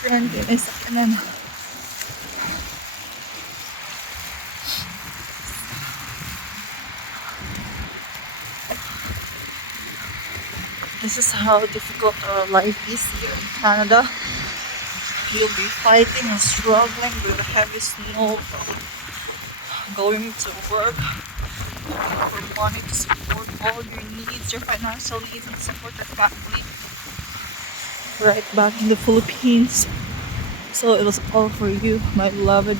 Friend, may sakyanan. This is how difficult our life is here in Canada. You'll be fighting and struggling with the heavy snow, going to work for money to support all your needs, your financial needs, and support your family. Right back in the Philippines. So it was all for you, my beloved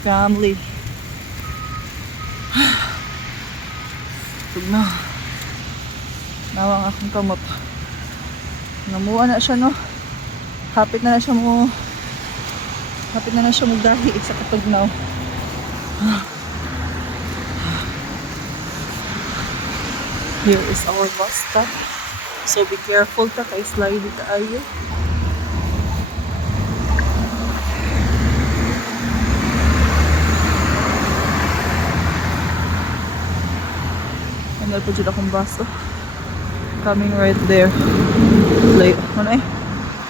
family. Pag na. Nawang akong kamot. Namuha na siya, no? Hapit na siya mo dahi sa katugnaw. Here is our bus stop. So be careful ta kay slide kaayo. Ano po dyan akong bus, oh. Coming right there. Like, ano eh?